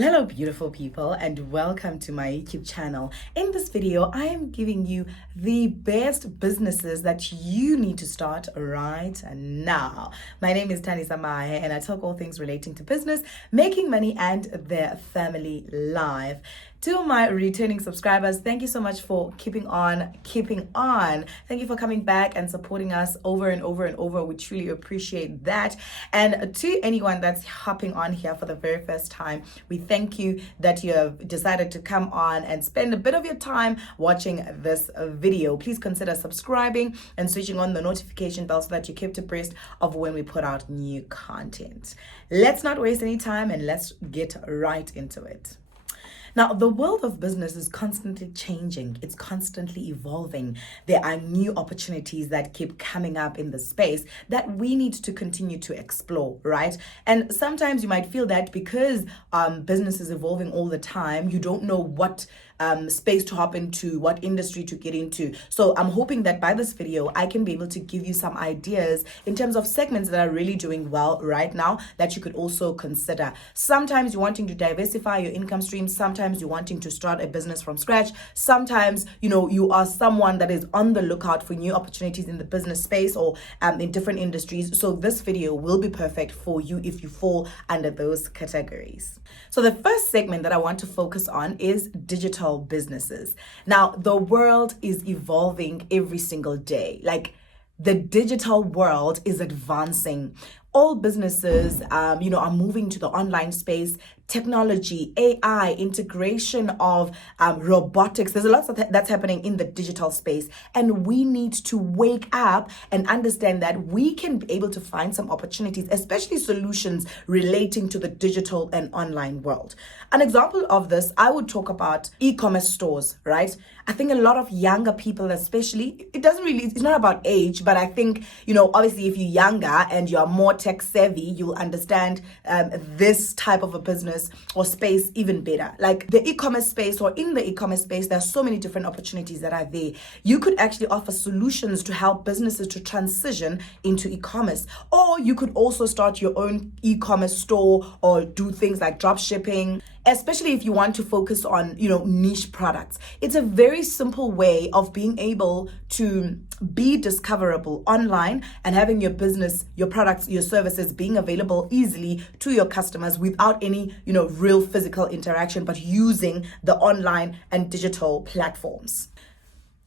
Well, hello beautiful people and welcome to my YouTube channel. In this video, I am giving you the best businesses that you need to start right now. My name is Tani Samahe and I talk all things relating to business, making money and their family life. To my returning subscribers, thank you so much for keeping on. Thank you for coming back and supporting us over and over and over. We truly appreciate that. And to anyone that's hopping on here for the very first time, we thank you that you have decided to come on and spend a bit of your time watching this video. Please consider subscribing and switching on the notification bell so that you're kept abreast of when we put out new content. Let's not waste any time and let's get right into it. Now, the world of business is constantly changing. It's constantly evolving. There are new opportunities that keep coming up in the space that we need to continue to explore, right? And sometimes you might feel that because business is evolving all the time, you don't know what space to hop into, what industry to get into. So I'm hoping that by this video, I can be able to give you some ideas in terms of segments that are really doing well right now that you could also consider. Sometimes you're wanting to diversify your income streams. Sometimes you're wanting to start a business from scratch. Sometimes, you are someone that is on the lookout for new opportunities in the business space or in different industries. So this video will be perfect for you if you fall under those categories. So the first segment that I want to focus on is digital businesses. Now, the world is evolving every single day. Like, the digital world is advancing. All businesses, are moving to the online space. Technology, AI, integration of robotics. There's a lot that's happening in the digital space. And we need to wake up and understand that we can be able to find some opportunities, especially solutions relating to the digital and online world. An example of this, I would talk about e-commerce stores, right? I think a lot of younger people, especially, it's not about age, but I think, obviously if you're younger and you're more tech savvy, you'll understand this type of a business or space even better. Like the e-commerce space, or in the e-commerce space, there are so many different opportunities that are there. You could actually offer solutions to help businesses to transition into e-commerce, or you could also start your own e-commerce store or do things like drop shipping, especially if you want to focus on, niche products. It's a very simple way of being able to be discoverable online and having your business, your products, your services being available easily to your customers without any, real physical interaction, but using the online and digital platforms.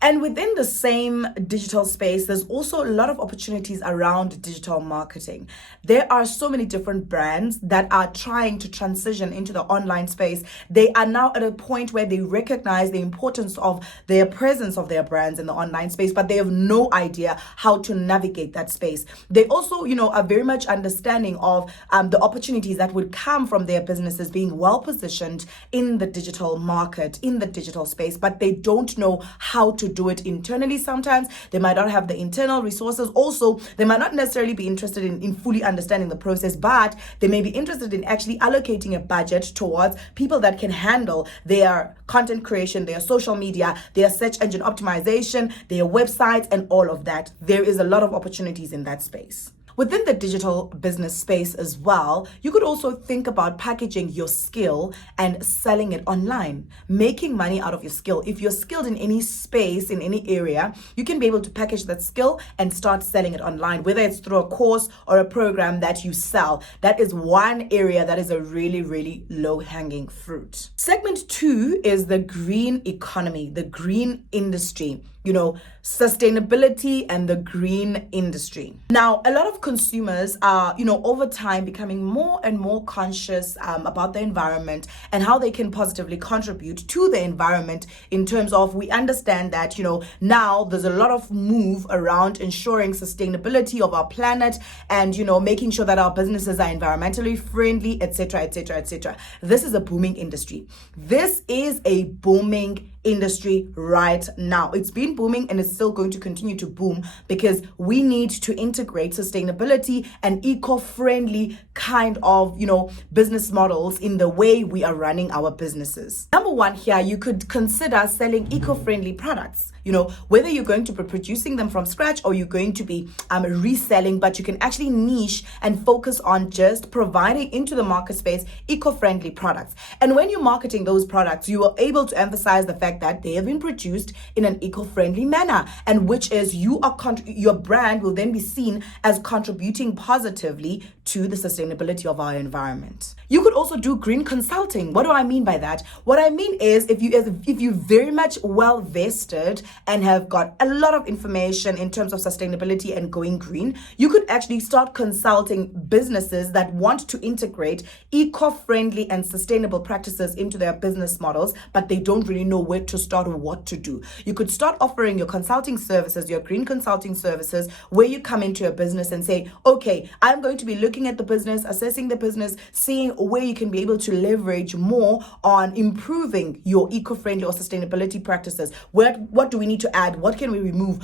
And within the same digital space, there's also a lot of opportunities around digital marketing. There are so many different brands that are trying to transition into the online space. They are now at a point where they recognize the importance of their presence of their brands in the online space, but they have no idea how to navigate that space. They also, are very much understanding of the opportunities that would come from their businesses being well positioned in the digital market, in the digital space, but they don't know how to do it internally. Sometimes they might not have the internal resources. Also, they might not necessarily be interested in fully understanding the process, but they may be interested in actually allocating a budget towards people that can handle their content creation, their social media, their search engine optimization, their websites, and all of that. There is a lot of opportunities in that space. Within the digital business space as well, you could also think about packaging your skill and selling it online, making money out of your skill. If you're skilled in any space, in any area, you can be able to package that skill and start selling it online, whether it's through a course or a program that you sell. That is one area that is a really, really low-hanging fruit. Segment 2 is the green economy, the green industry. Sustainability and the green industry. Now, a lot of consumers are, over time becoming more and more conscious about the environment and how they can positively contribute to the environment in terms of, we understand that, now there's a lot of move around ensuring sustainability of our planet and, making sure that our businesses are environmentally friendly, etc., etc., etc. This is a booming industry. This is a booming industry right now. It's been been booming and it's still going to continue to boom because we need to integrate sustainability and eco-friendly kind of, business models in the way we are running our businesses. Number one here, you could consider selling eco-friendly products. Whether you're going to be producing them from scratch or you're going to be reselling, but you can actually niche and focus on just providing into the market space eco-friendly products. And when you're marketing those products, you are able to emphasize the fact that they have been produced in an eco-friendly manner, and which is your brand will then be seen as contributing positively to the sustainability of our environment. You could also do green consulting. What do I mean by that? What I mean is if you very much well vested and have got a lot of information in terms of sustainability and going green, you could actually start consulting businesses that want to integrate eco-friendly and sustainable practices into their business models, but they don't really know where to start or what to do. You could start offering your consulting services, your green consulting services, where you come into a business and say, okay, I'm going to be looking at the business, assessing the business, seeing where you can be able to leverage more on improving your eco-friendly or sustainability practices. What do we need to add? What can we remove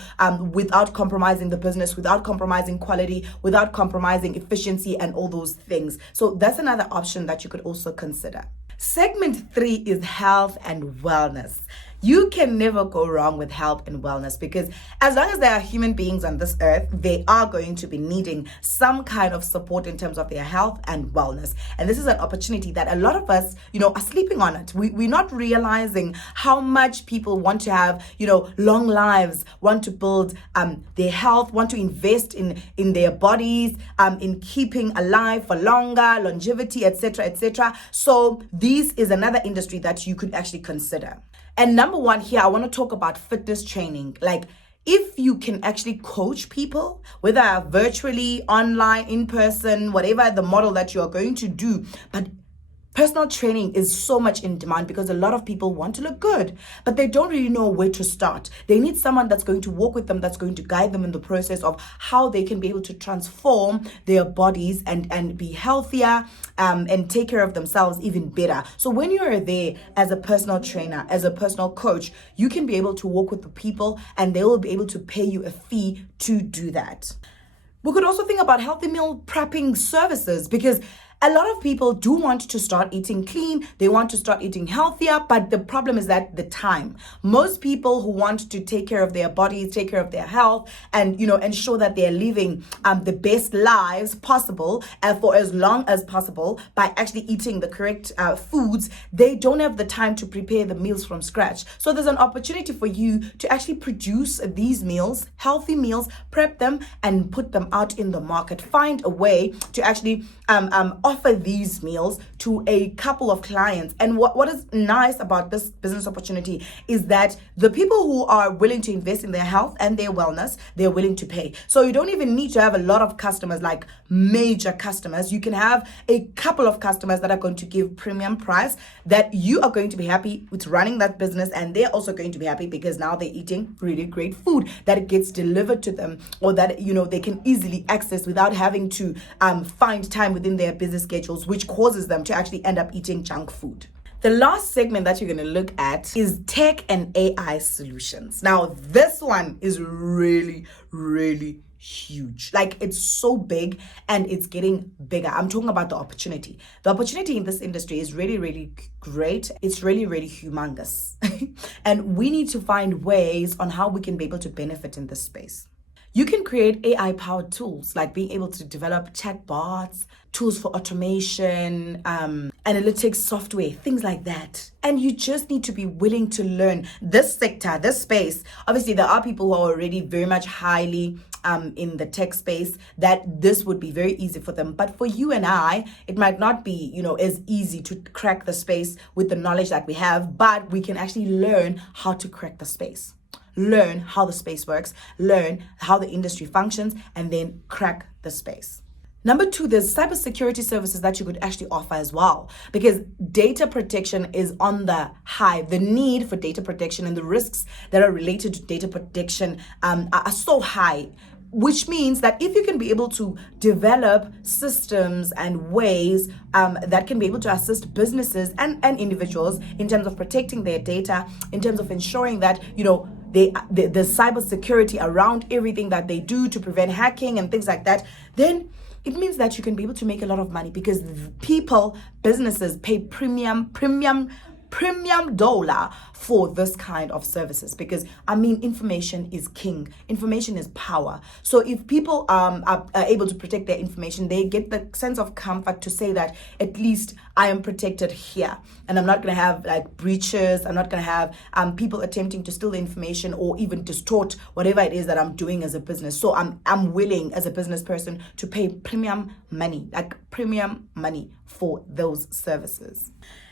without compromising the business, without compromising quality, without compromising efficiency and all those things? So that's another option that you could also consider. Segment 3 is health and wellness. You can never go wrong with health and wellness because as long as there are human beings on this earth, they are going to be needing some kind of support in terms of their health and wellness. And this is an opportunity that a lot of us, are sleeping on it. We're not realizing how much people want to have, long lives, want to build their health, want to invest in their bodies, in keeping alive for longer, longevity, etc., etc. So this is another industry that you could actually consider. And number one here, I want to talk about fitness training. Like if you can actually coach people, whether virtually, online, in person, whatever the model that you are going to do, but personal training is so much in demand because a lot of people want to look good, but they don't really know where to start. They need someone that's going to walk with them, that's going to guide them in the process of how they can be able to transform their bodies and be healthier and take care of themselves even better. So when you're there as a personal trainer, as a personal coach, you can be able to walk with the people and they will be able to pay you a fee to do that. We could also think about healthy meal prepping services because a lot of people do want to start eating clean. They want to start eating healthier, but the problem is that the time. Most people who want to take care of their bodies, take care of their health, and ensure that they're living the best lives possible for as long as possible by actually eating the correct foods, they don't have the time to prepare the meals from scratch. So there's an opportunity for you to actually produce these meals, healthy meals, prep them, and put them out in the market. Find a way to actually offer these meals to a couple of clients. And what is nice about this business opportunity is that the people who are willing to invest in their health and their wellness, they're willing to pay. So you don't even need to have a lot of customers, like major customers. You can have a couple of customers that are going to give premium price that you are going to be happy with running that business, and they're also going to be happy because now they're eating really great food that it gets delivered to them, or that they can easily access without having to find time within their business schedules, which causes them to actually end up eating junk food. The last segment that you're going to look at is tech and AI solutions. Now, this one is really, really huge. Like, it's so big and it's getting bigger. I'm talking about the opportunity. The opportunity in this industry is really, really great. It's really, really humongous. And we need to find ways on how we can be able to benefit in this space. You can create AI-powered tools, like being able to develop chatbots, tools for automation, analytics software, things like that. And you just need to be willing to learn this sector, this space. Obviously, there are people who are already very much highly in the tech space that this would be very easy for them. But for you and I, it might not be, as easy to crack the space with the knowledge that we have, but we can actually learn how to crack the space. Learn how the space works, learn how the industry functions, and then crack the space. Number 2, there's cybersecurity services that you could actually offer as well, because data protection is on the high. The need for data protection and the risks that are related to data protection are so high, which means that if you can be able to develop systems and ways that can be able to assist businesses and individuals in terms of protecting their data, in terms of ensuring that, the cybersecurity around everything that they do to prevent hacking and things like that, then it means that you can be able to make a lot of money, because people, businesses pay premium dollar for this kind of services, because I mean, information is king, information is power. So if people are able to protect their information, they get the sense of comfort to say that at least I am protected here, and I'm not going to have like breaches, I'm not going to have people attempting to steal the information or even distort whatever it is that I'm doing as a business. So I'm willing as a business person to pay premium money for those services.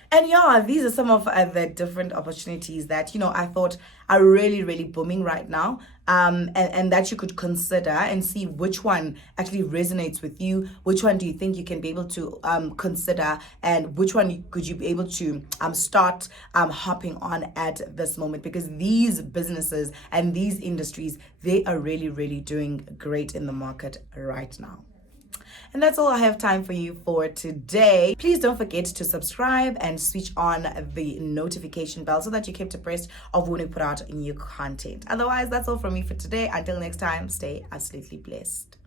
And yeah, these are some of the different opportunities that, I thought are really, really booming right now. And that you could consider and see which one actually resonates with you. Which one do you think you can be able to consider, and which one could you be able to start hopping on at this moment? Because these businesses and these industries, they are really, really doing great in the market right now. And that's all I have time for you for today. Please don't forget to subscribe and switch on the notification bell so that you're kept abreast of when we put out new content. Otherwise, that's all from me for today. Until next time, stay absolutely blessed.